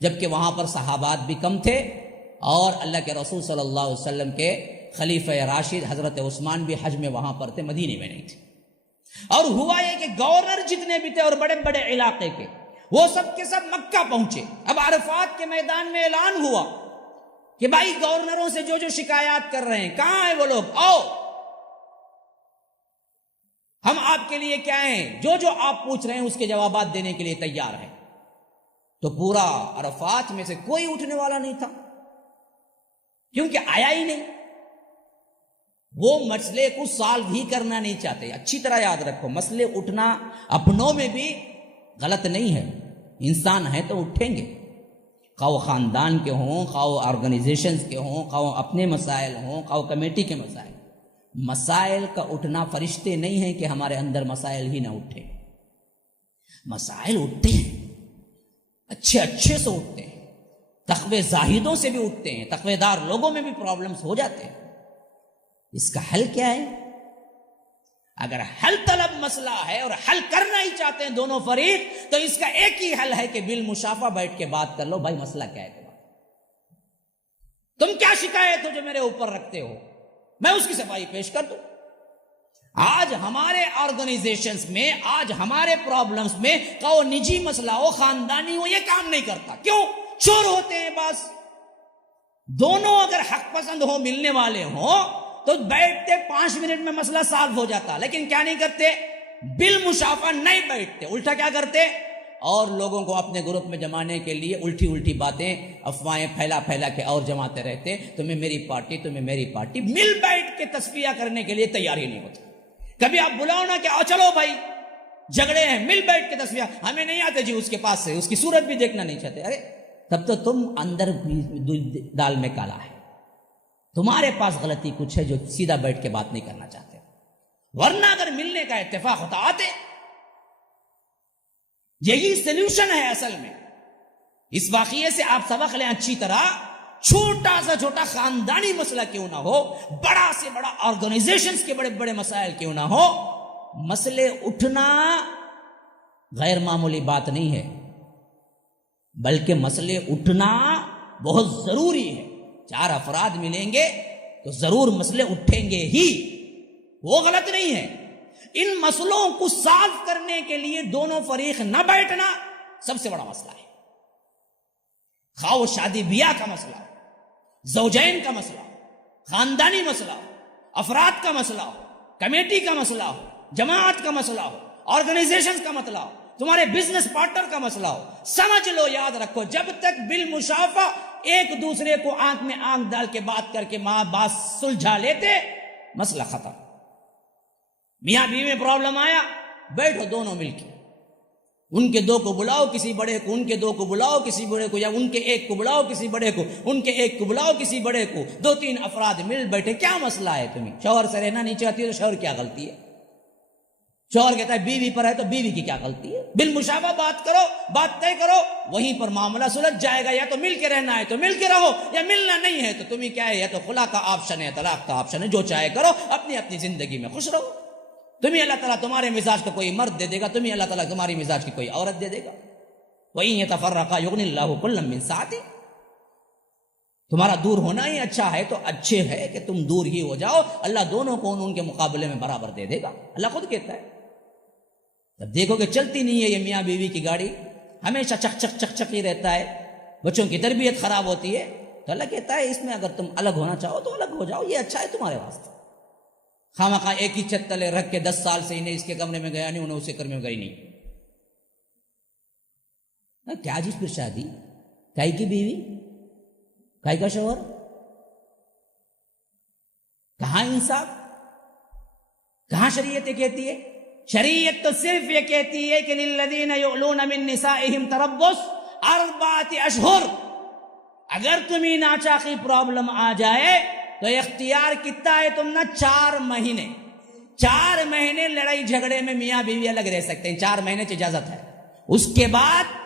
جبکہ وہاں پر صحابات بھی کم تھے، اور اللہ کے رسول صلی اللہ علیہ وسلم کے خلیفہ راشد حضرت عثمان بھی حج میں وہاں پر تھے، مدینے میں نہیں تھے۔ اور ہوا یہ کہ گورنر جتنے بھی تھے اور بڑے بڑے علاقے کے، وہ سب کے سب مکہ پہنچے۔ اب عرفات کے میدان میں اعلان ہوا کہ بھائی گورنروں سے جو جو شکایات کر رہے ہیں، کہاں ہیں وہ لوگ، آؤ ہم آپ کے لیے کیا ہیں، جو جو آپ پوچھ رہے ہیں اس کے جوابات دینے کے لیے تیار ہیں۔ تو پورا عرفات میں سے کوئی اٹھنے والا نہیں تھا، کیونکہ آیا ہی نہیں، وہ مسئلے کو سالو ہی کرنا نہیں چاہتے۔ اچھی طرح یاد رکھو، مسئلے اٹھنا اپنوں میں بھی غلط نہیں ہے، انسان ہے تو اٹھیں گے، خواہ وہ خاندان کے ہوں، خواہ وہ آرگنائزیشنز کے ہوں، خواہ وہ اپنے مسائل ہوں، خواہ وہ کمیٹی کے مسائل۔ مسائل کا اٹھنا فرشتے نہیں ہیں کہ ہمارے اندر مسائل ہی نہ اٹھے، مسائل اٹھتے ہیں، اچھے سے اٹھتے ہیں، تقوی زاہدوں سے بھی اٹھتے ہیں، تقوی دار لوگوں میں بھی پرابلمز ہو جاتے ہیں۔ اس کا حل کیا ہے؟ اگر حل طلب مسئلہ ہے اور حل کرنا ہی چاہتے ہیں دونوں فریق، تو اس کا ایک ہی حل ہے کہ بالمشافہ بیٹھ کے بات کر لو، بھائی مسئلہ کیا ہے تم کیا شکایت ہو جو میرے اوپر رکھتے ہو، میں اس کی صفائی پیش کر دوں۔ آج ہمارے آرگنائزیشنز میں، آج ہمارے پرابلمز میں، کہ وہ نجی مسئلہ ہو، خاندانی ہو، یہ کام نہیں کرتا۔ کیوں؟ چور ہوتے ہیں بس۔ دونوں اگر حق پسند ہو، ملنے والے ہوں، تو بیٹھتے 5 منٹ میں مسئلہ سالو ہو جاتا، لیکن کیا نہیں کرتے، بالمشافہ نہیں بیٹھتے، الٹا کیا کرتے، اور لوگوں کو اپنے گروپ میں جمانے کے لیے الٹی باتیں، افواہیں پھیلا کے اور جماتے رہتے۔ تمہیں میری پارٹی، تمہیں میری پارٹی، مل بیٹھ کے تصفیہ کرنے کے لیے تیار ہی نہیں ہوتے۔ کبھی آپ بلاؤ نا کہ چلو بھائی جھگڑے ہیں، مل بیٹھ کے تصفیہ، ہمیں نہیں آتے جی اس کے پاس سے، اس کی صورت بھی دیکھنا نہیں چاہتے۔ ارے تب تو تم اندر دال میں کالا ہے، تمہارے پاس غلطی کچھ ہے جو سیدھا بیٹھ کے بات نہیں کرنا چاہتے، ورنہ اگر ملنے کا اتفاق ہوتا آتے۔ یہی سلوشن ہے اصل میں۔ اس واقعے سے آپ سبق لیں اچھی طرح، چھوٹا سا چھوٹا خاندانی مسئلہ کیوں نہ ہو، بڑا سے بڑا آرگنائزیشنز کے بڑے بڑے مسائل کیوں نہ ہو، مسئلے اٹھنا غیر معمولی بات نہیں ہے، بلکہ مسئلے اٹھنا بہت ضروری ہے۔ 4 افراد ملیں گے تو ضرور مسئلے اٹھیں گے ہی، وہ غلط نہیں ہے۔ ان مسئلوں کو سالو کرنے کے لیے دونوں فریق نہ بیٹھنا سب سے بڑا مسئلہ ہے. خواہ شادی بیاہ کا مسئلہ ہو، زوجین کا مسئلہ ہو، خاندانی مسئلہ ہو، افراد کا مسئلہ ہو، کمیٹی کا مسئلہ ہو، جماعت کا مسئلہ ہو، آرگنائزیشن کا مسئلہ ہو، تمہارے بزنس پارٹنر کا مسئلہ ہو، سمجھ لو، یاد رکھو، جب تک بالمشافہ ایک دوسرے کو آنکھ میں آنکھ ڈال کے بات کر کے بات سلجھا لیتے، مسئلہ ختم. میاں بیوی میں پرابلم آیا، بیٹھو دونوں مل کے، ان کے دو کو بلاؤ، کسی بڑے کو، ان کے دو کو بلاؤ کسی بڑے کو، یا ان کے ایک کو بلاؤ کسی بڑے کو، ان کے ایک کو بلاؤ کسی بڑے کو، 2-3 افراد مل بیٹھے. کیا مسئلہ ہے تمہیں؟ شوہر سے رہنا نہیں چاہتی تو شوہر کیا غلطی ہے؟ شوہر کہتا ہے بیوی پر ہے تو بیوی کی کیا غلطی ہے؟ بالمشافہ بات کرو، بات طے کرو، وہیں پر معاملہ سلجھ جائے گا. یا تو مل کے رہنا ہے تو مل کے رہو، یا ملنا نہیں ہے تو تمہیں کیا ہے، یا تو خلا کا آپشن ہے، طلاق کا آپشن ہے، جو چاہے کرو، اپنی اپنی زندگی میں خوش رہو. تمہیں اللہ تعالیٰ تمہارے مزاج کا کوئی مرد دے دے گا، تمہیں اللہ تعالیٰ تمہاری مزاج کی کوئی عورت دے دے گا. وَإِن يَتَفَرَّقَا يُغْنِ اللَّهُ كُلًّا مِّن سَعَتِهِ. تمہارا دور ہونا ہی اچھا ہے تو اچھے ہے کہ تم دور ہی ہو جاؤ، اللہ دونوں کو ان کے مقابلے میں برابر دے دے گا. اللہ خود کہتا ہے. جب دیکھو کہ چلتی نہیں ہے یہ میاں بیوی کی گاڑی، ہمیشہ چک چک چک چک ہی رہتا ہے، بچوں کی تربیت خراب ہوتی ہے، تو اللہ کہتا ہے اس میں اگر تم الگ ہونا چاہو تو الگ ہو جاؤ، یہ اچھا ہے تمہارے واسطے. خامخواہ ایک ہی چھت تلے رکھ کے 10 سال سے انہیں اس کے کمرے میں گیا نہیں، انہیں اسے کمرے میں گئی نہیں. کیا جس پھر شادی، کائی کی بیوی، کائی کا شوہر، کہاں انصاف، کہاں شریعت کہتی ہے؟ شریعت تو صرف یہ کہتی ہے کہ للذین یعلون من نسائہم تربص 4 اشہر. اگر تمہیں ناچاقی پرابلم آ جائے تو اختیار کتنا ہے تم نہ 4 مہینے. 4 مہینے لڑائی جھگڑے میں میاں بیوی الگ رہ سکتے ہیں، 4 مہینے کی اجازت ہے. اس کے بعد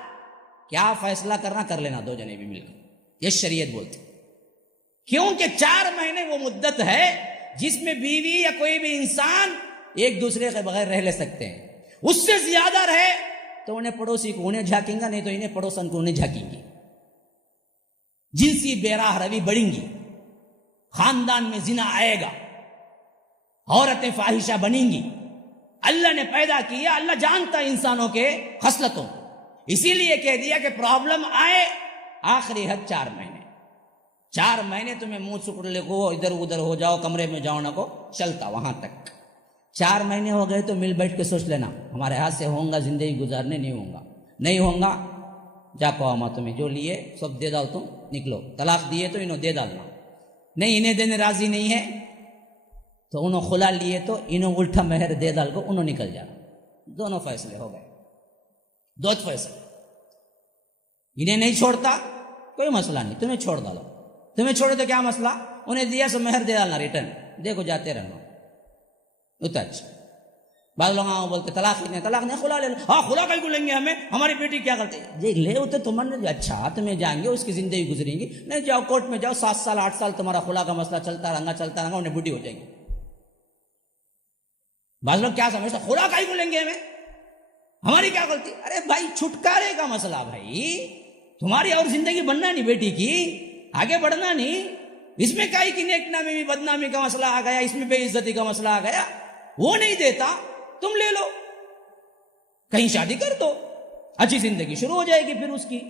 کیا فیصلہ کرنا کر لینا 2 جنے بھی مل کر، یہ شریعت بولتی. کیونکہ 4 مہینے وہ مدت ہے جس میں بیوی یا کوئی بھی انسان ایک دوسرے کے بغیر رہ لے سکتے ہیں. اس سے زیادہ رہے تو انہیں پڑوسی کو انہیں جھانکیں گا، نہیں تو انہیں پڑوسن کو انہیں جھانکیں گی. جنسی بیراہ روی بڑھیں گی، خاندان میں زنا آئے گا، عورتیں فاحشہ بنیں گی. اللہ نے پیدا کیا، اللہ جانتا انسانوں کے خصلتوں، اسی لیے کہہ دیا کہ پرابلم آئے آخری حد 4 مہینے. 4 مہینے تمہیں منہ سکڑ لے کو ادھر ادھر ہو جاؤ، کمرے میں جاؤ نہ کو چلتا وہاں تک. 4 مہینے ہو گئے تو مل بیٹھ کے سوچ لینا ہمارے ہاتھ سے ہوں گا زندگی گزارنے، نہیں ہوں گا، نہیں ہوں گا جا کو ماں تمہیں جو لیے سب دے ڈال، تم نکلو. طلاق دیے تو انہوں دے ڈالنا، نہیں انہیں دینے راضی نہیں ہے تو انہوں خلا لیے تو انہوں الٹا مہر دے ڈال کو انہوں نکل جانا. دونوں فیصلے ہو گئے، 2 فیصلے. انہیں نہیں چھوڑتا کوئی مسئلہ نہیں، تمہیں چھوڑ ڈالو. تمہیں چھوڑے تو کیا مسئلہ، انہیں دیا سو مہر دے ڈالنا ریٹرن، دیکھو جاتے رہنا اتنا اچھا. بعض لوگ بولتے طلاق نہیں، طلاق نہیں، خلا لے لو. ہاں خلا کہیں کو لیں گے ہمیں، ہماری بیٹی کیا کرتے جی لے ہوتے تمہارے، اچھا تمہیں جائیں گے اس کی زندگی گزریں گی، نہیں جاؤ کورٹ میں جاؤ، 7 سال 8 سال تمہارا خلا کا مسئلہ چلتا رہا، انہیں بڈھی ہو جائیں گی. بعض لوگ کیا سمجھتے خلا کہیں کو لیں گے ہمیں، ہماری کیا غلطی. ارے بھائی چھٹکارے کا مسئلہ، بھائی تمہاری اور زندگی بننا نہیں، بیٹی کی آگے بڑھنا نہیں. اس میں کائی کی نیک نامی میں بدنامی کا مسئلہ آ گیا، اس میں بے عزتی کا مسئلہ آ گیا، وہ نہیں دیتا تم لے لو، کہیں شادی کر دو، اچھی زندگی شروع ہو جائے گی پھر اس کی.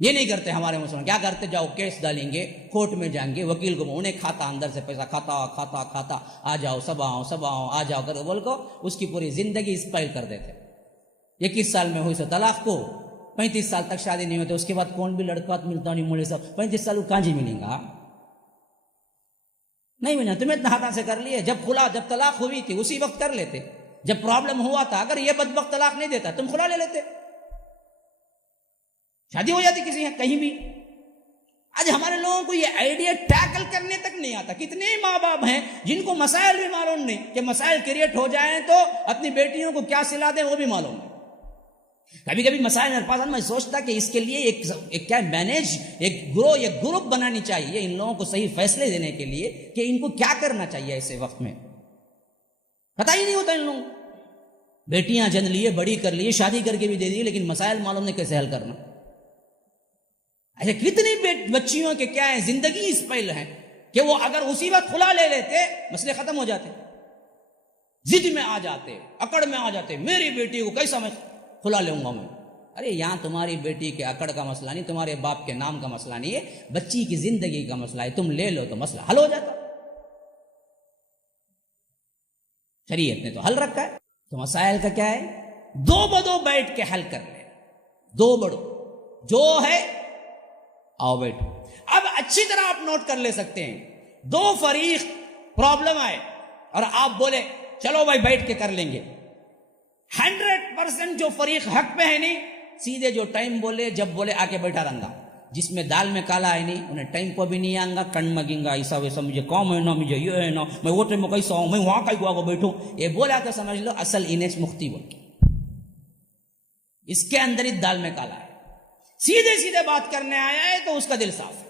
یہ نہیں کرتے ہمارے مسلمان. کیا کرتے، جاؤ کیس ڈالیں گے، کورٹ میں جائیں گے، وکیل کو انہیں کھاتا اندر سے پیسہ کھاتا آ جاؤ سب آؤ آ جاؤ کر بول کو اس کی پوری زندگی اسپائل کر دیتے. 21 سال میں ہوئی سو طلاق کو 35 سال تک شادی نہیں ہوتے، اس کے بعد کون بھی لڑکا ملتا نہیں، ملے سب 35 سال کہاں جی ملیں گا، نہیں ملنا. تمہیں اتنا ہاتھ سے کر لیے، جب طلاق ہوئی تھی اسی وقت کر لیتے، جب پرابلم ہوا تھا. اگر یہ بدبخت طلاق نہیں دیتا تم خلا لے لیتے، شادی ہو جاتی کسی کہیں بھی. آج ہمارے لوگوں کو یہ آئیڈیا ٹیکل کرنے تک نہیں آتا. کتنے ماں باپ ہیں جن کو مسائل بھی معلوم نہیں کہ مسائل کریٹ ہو جائیں تو اپنی بیٹیوں کو کیا سلا دیں وہ بھی معلوم نہیں. کبھی کبھی مسائل میرے پاس میں سوچتا کہ اس کے لیے ایک کیا مینیج ایک گروپ بنانی چاہیے ان لوگوں کو صحیح فیصلے دینے کے لیے کہ ان کو کیا کرنا چاہیے ایسے وقت میں. پتہ ہی نہیں ہوتا ان لوگوں. بیٹیاں جن لیے بڑی کر لیے، شادی کر کے بھی دے دی، لیکن مسائل معلوم نہیں کیسے حل کرنا. اچھا کتنی بچیوں کے کیا ہے زندگی اس پہل ہے کہ وہ اگر اسی وقت خلا لے لیتے مسئلے ختم ہو جاتے. ضد میں آ جاتے، اکڑ میں آ جاتے، میری بیٹی کو کیسا میں کھلا لوں گا میں. ارے یہاں تمہاری بیٹی کے اکڑ کا مسئلہ نہیں، تمہارے باپ کے نام کا مسئلہ نہیں ہے، بچی کی زندگی کا مسئلہ ہے. تم لے لو تو مسئلہ حل ہو جاتا. شریعت نے تو حل رکھا ہے. تو مسائل کا کیا ہے؟ دو بدو بیٹھ کے حل کر لے. دو بڑو جو ہے آؤ بیٹھو. اب اچھی طرح آپ نوٹ کر لے سکتے ہیں، دو فریق پرابلم آئے اور آپ بولے چلو بھائی بیٹھ کے کر لیں گے. 100% جو فریق حق پہ ہے نہیں، سیدھے جو ٹائم بولے جب بولے آ کے بیٹھا رہنگا. جس میں دال میں کالا ہے نہیں انہیں ٹائم کو بھی نہیں آئیں گا، کن مگیں گا ایسا ویسا، مجھے کام ہے نا، مجھے یہ ہے نا، میں وہ ٹائم میں کیسا ہوں، میں وہاں کہیں کو بیٹھوں. یہ بولا تو سمجھ لو اصل انیس مختی بول کے اس کے اندر ہی دال میں کالا ہے. سیدھے سیدھے بات کرنے آیا ہے تو اس کا دل صاف ہے.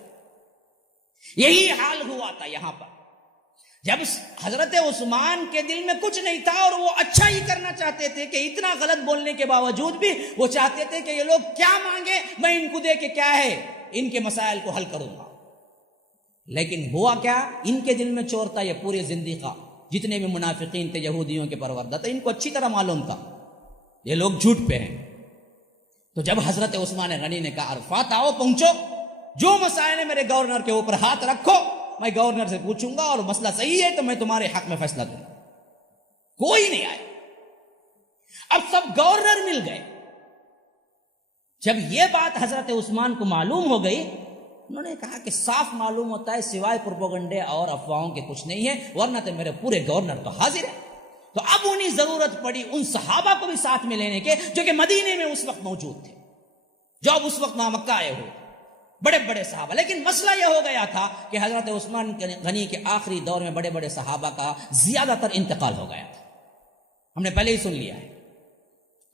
یہی حال ہوا تھا یہاں پر جب حضرت عثمان کے دل میں کچھ نہیں تھا اور وہ اچھا ہی کرنا چاہتے تھے کہ اتنا غلط بولنے کے باوجود بھی وہ چاہتے تھے کہ یہ لوگ کیا مانگے میں ان کو دے کے کیا ہے ان کے مسائل کو حل کروں گا. لیکن ہوا کیا؟ ان کے دل میں چور تھا یہ پورے زندیقہ جتنے بھی منافقین تھے یہودیوں کے پروردہ تھے، ان کو اچھی طرح معلوم تھا یہ لوگ جھوٹ پہ ہیں. تو جب حضرت عثمان غنی نے کہا عرفات آؤ پہنچو، جو مسائل ہے میرے گورنر کے اوپر ہاتھ رکھو، میں گورنر سے پوچھوں گا اور مسئلہ صحیح ہے تو میں تمہارے حق میں فیصلہ دوں. کوئی نہیں آیا. اب سب گورنر مل گئے. جب یہ بات حضرت عثمان کو معلوم ہو گئی انہوں نے کہا کہ صاف معلوم ہوتا ہے سوائے پروپیگنڈے اور افواہوں کے کچھ نہیں ہے، ورنہ تو میرے پورے گورنر تو حاضر ہے. تو اب انہیں ضرورت پڑی ان صحابہ کو بھی ساتھ میں لینے کے جو کہ مدینے میں اس وقت موجود تھے، جو اب اس وقت مکہ آئے ہوئے بڑے بڑے صحابہ. لیکن مسئلہ یہ ہو گیا تھا کہ حضرت عثمان غنی کے آخری دور میں بڑے بڑے صحابہ کا زیادہ تر انتقال ہو گیا تھا، ہم نے پہلے ہی سن لیا ہے.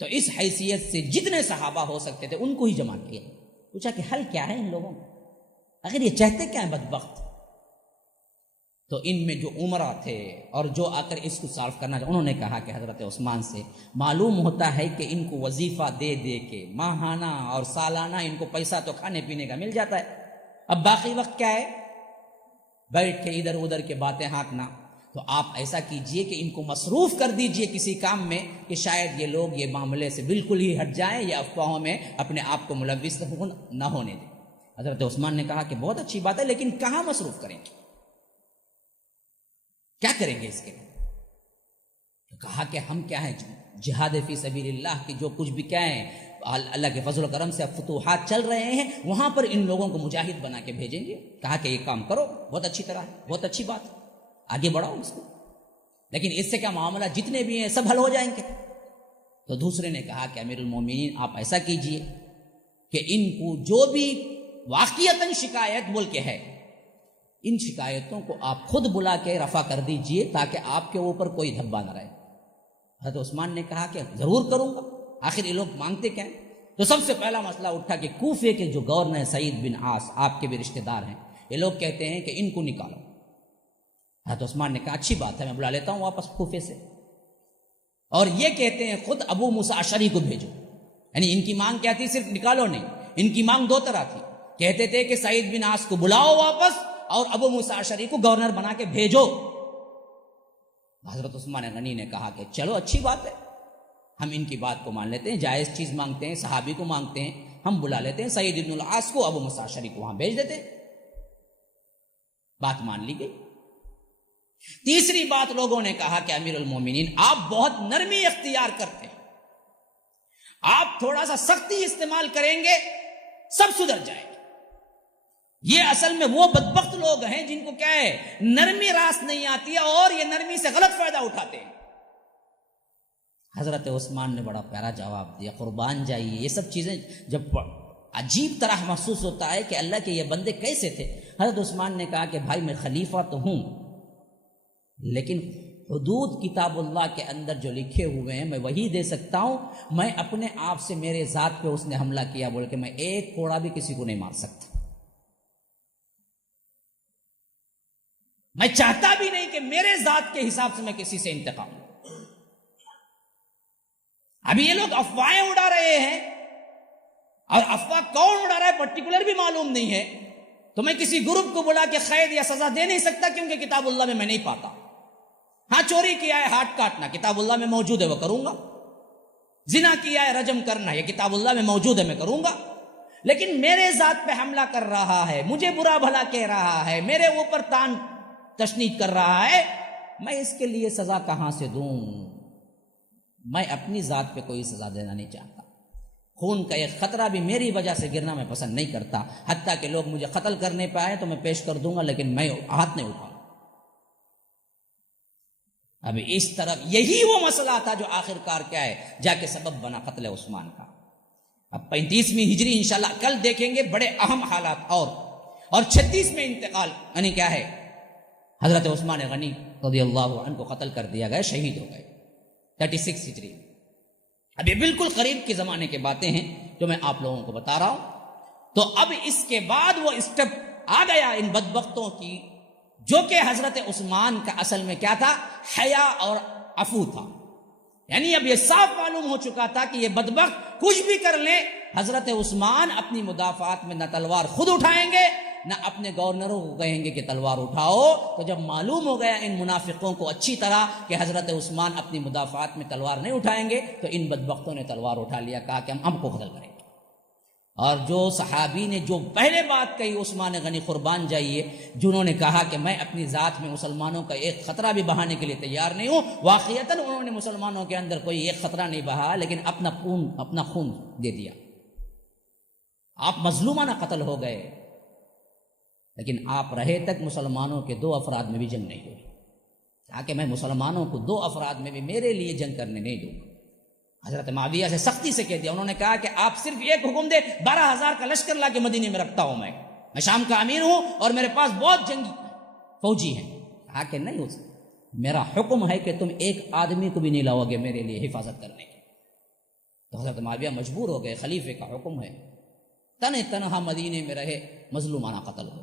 تو اس حیثیت سے جتنے صحابہ ہو سکتے تھے ان کو ہی جمع کیا. پوچھا کہ حل کیا ہے ان لوگوں کو، آخر یہ چاہتے کیا ہیں بدبخت؟ تو ان میں جو عمرہ تھے اور جو آ کر اس کو سالو کرنا چاہتے انہوں نے کہا کہ حضرت عثمان سے معلوم ہوتا ہے کہ ان کو وظیفہ دے دے کے ماہانہ اور سالانہ ان کو پیسہ تو کھانے پینے کا مل جاتا ہے، اب باقی وقت کیا ہے بیٹھ کے ادھر ادھر کے باتیں ہانکنا. تو آپ ایسا کیجئے کہ ان کو مصروف کر دیجئے کسی کام میں کہ شاید یہ لوگ یہ معاملے سے بالکل ہی ہٹ جائیں یا افواہوں میں اپنے آپ کو ملوث نہ ہونے دیں. حضرت عثمان نے کہا کہ بہت اچھی بات ہے لیکن کہاں مصروف کریں گے، کیا کریں گے اس کے لیے؟ تو کہا کہ ہم کیا ہیں جہاد فی سبیل اللہ کی جو کچھ بھی کیا ہے اللہ کے فضل و کرم سے اب فتوحات چل رہے ہیں وہاں پر ان لوگوں کو مجاہد بنا کے بھیجیں گے. کہا کہ یہ کام کرو بہت اچھی طرح ہے، بہت اچھی بات ہے، آگے بڑھاؤ اس کو، لیکن اس سے کیا معاملہ جتنے بھی ہیں سب حل ہو جائیں گے. تو دوسرے نے کہا کہ امیر المومنین آپ ایسا کیجئے کہ ان کو جو بھی واقعتاً شکایت بول کے ہے ان شکایتوں کو آپ خود بلا کے رفع کر دیجئے تاکہ آپ کے اوپر کوئی دھبا نہ رہے. حضرت عثمان نے کہا کہ ضرور کروں گا، آخر یہ لوگ مانگتے کیا ہیں. تو سب سے پہلا مسئلہ اٹھا کہ کوفے کے جو گورنر سعید بن عاص آپ کے بھی رشتہ دار ہیں، یہ لوگ کہتے ہیں کہ ان کو نکالو. حضرت عثمان نے کہا اچھی بات ہے میں بلا لیتا ہوں واپس کوفے سے. اور یہ کہتے ہیں خود ابو موسیٰ اشعری کو بھیجو، یعنی ان کی مانگ کیا تھی؟ صرف نکالو نہیں، ان کی مانگ دو طرح تھی. کہتے تھے کہ سعید بن عاص کو بلاؤ واپس اور ابو موسیٰ اشعری کو گورنر بنا کے بھیجو. حضرت عثمان غنی نے کہا کہ چلو اچھی بات ہے، ہم ان کی بات کو مان لیتے ہیں، جائز چیز مانگتے ہیں، صحابی کو مانگتے ہیں، ہم بلا لیتے ہیں سعید بن العاص کو، ابو موسیٰ اشعری کو وہاں بھیج دیتے ہیں. بات مان لی گئی. تیسری بات لوگوں نے کہا کہ امیر المومنین آپ بہت نرمی اختیار کرتے ہیں، آپ تھوڑا سا سختی استعمال کریں گے سب سدھر جائے گا. یہ اصل میں وہ بدبخت لوگ ہیں جن کو کیا ہے نرمی راست نہیں آتی ہے اور یہ نرمی سے غلط فائدہ اٹھاتے ہیں. حضرت عثمان نے بڑا پیارا جواب دیا، قربان جائیے. یہ سب چیزیں جب عجیب طرح محسوس ہوتا ہے کہ اللہ کے یہ بندے کیسے تھے. حضرت عثمان نے کہا کہ بھائی میں خلیفہ تو ہوں لیکن حدود کتاب اللہ کے اندر جو لکھے ہوئے ہیں میں وہی دے سکتا ہوں. میں اپنے آپ سے میرے ذات پہ اس نے حملہ کیا بول کے میں ایک کوڑا بھی کسی کو نہیں مار سکتا. میں چاہتا بھی نہیں کہ میرے ذات کے حساب سے میں کسی سے انتقام لوں. ابھی یہ لوگ افواہیں اڑا رہے ہیں اور افواہ کون اڑا رہا ہے پرٹیکولر بھی معلوم نہیں ہے. تو میں کسی گروپ کو بلا کے قید یا سزا دے نہیں سکتا کیونکہ کتاب اللہ میں نہیں پاتا. ہاں چوری کیا ہے ہاتھ کاٹنا کتاب اللہ میں موجود ہے وہ کروں گا، زنا کیا ہے رجم کرنا یہ کتاب اللہ میں موجود ہے میں کروں گا، لیکن میرے ذات پہ حملہ کر رہا ہے، مجھے برا بھلا کہہ رہا ہے، میرے اوپر تان تشنیع کر رہا ہے، میں اس کے لیے سزا کہاں سے دوں؟ میں اپنی ذات پہ کوئی سزا دینا نہیں چاہتا، خون کا ایک خطرہ بھی میری وجہ سے گرنا میں پسند نہیں کرتا، حتیٰ کہ لوگ مجھے قتل کرنے پہ آئے تو میں پیش کر دوں گا، لیکن میں ہاتھ نہیں اٹھاؤں۔ اب اس طرف یہی وہ مسئلہ تھا جو آخر کار کیا ہے جا کے سبب بنا قتل عثمان کا۔ اب 35ویں ہجری انشاءاللہ کل دیکھیں گے بڑے اہم حالات، اور 36 میں انتقال یعنی کیا ہے حضرت عثمان غنی رضی اللہ عنہ کو قتل کر دیا گیا، شہید ہو گئے 36 ہجری۔ اب یہ بالکل قریب کے زمانے کی باتیں ہیں جو میں آپ لوگوں کو بتا رہا ہوں۔ تو اب اس کے بعد وہ اسٹیپ آ گیا ان بدبختوں کی، جو کہ حضرت عثمان کا اصل میں کیا تھا؟ حیا اور عفو تھا۔ یعنی اب یہ صاف معلوم ہو چکا تھا کہ یہ بدبخت کچھ بھی کر لیں، حضرت عثمان اپنی مدافعات میں نہ تلوار خود اٹھائیں گے نہ اپنے گورنروں کو کہیں گے کہ تلوار اٹھاؤ۔ تو جب معلوم ہو گیا ان منافقوں کو اچھی طرح کہ حضرت عثمان اپنی مدافعات میں تلوار نہیں اٹھائیں گے، تو ان بدبختوں نے تلوار اٹھا لیا، کہا کہ ہم کو قتل کریں گے۔ اور جو صحابی نے جو پہلے بات کہی عثمان غنی قربان جائیے، جنہوں نے کہا کہ میں اپنی ذات میں مسلمانوں کا ایک خطرہ بھی بہانے کے لیے تیار نہیں ہوں، واقعتاً انہوں نے مسلمانوں کے اندر کوئی ایک خطرہ نہیں بہا، لیکن اپنا خون دے دیا۔ آپ مظلومانہ قتل ہو گئے، لیکن آپ رہے تک مسلمانوں کے 2 افراد میں بھی جنگ نہیں ہوئی، تاکہ میں مسلمانوں کو 2 افراد میں بھی میرے لیے جنگ کرنے نہیں دوں۔ حضرت معاویہ سے سختی سے کہہ دیا، انہوں نے کہا کہ آپ صرف ایک حکم دے، 12,000 کا لشکر لا کے مدینے میں رکھتا ہوں، میں شام کا امیر ہوں اور میرے پاس بہت جنگی فوجی ہیں۔ کہا کہ نہیں ہو سکتا، میرا حکم ہے کہ تم ایک آدمی کو بھی نہیں لاؤ گے میرے لیے حفاظت کرنے کی۔ تو حضرت معاویہ مجبور ہو گئے، خلیفے کا حکم ہے، تنہا مدینے میں رہے، مظلومانہ قتل ہو۔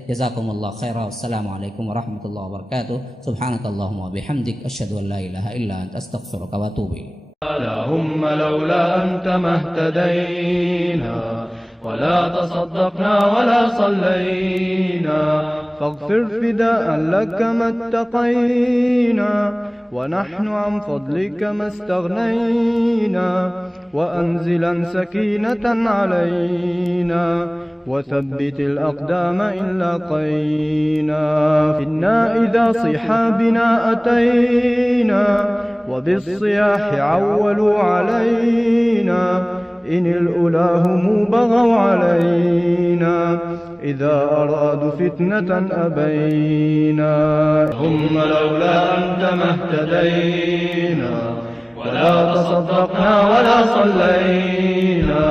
جزاکم اللہ خیرا، السلام علیکم ورحمۃ اللہ وبرکاتہ، سبحانک اللہم وبحمدک، اشہد ان لا الہ الا انت، استغفرک واتوب الیک۔ اللهم لولا أنت ما اهتدينا ولا تصدقنا ولا صلينا، فاغفر فداء لك ما اتقينا، ونحن عن فضلك ما استغنينا، وأنزلا سكينة علينا، وثبت الأقدام إن لاقينا، إنا إذا صحابنا أتينا، وبالصياح عولوا علينا، إن الأولى هم بغوا علينا، إذا أرادوا فتنة أبينا. هم لولا أنت ما اهتدينا ولا تصدقنا ولا صلينا.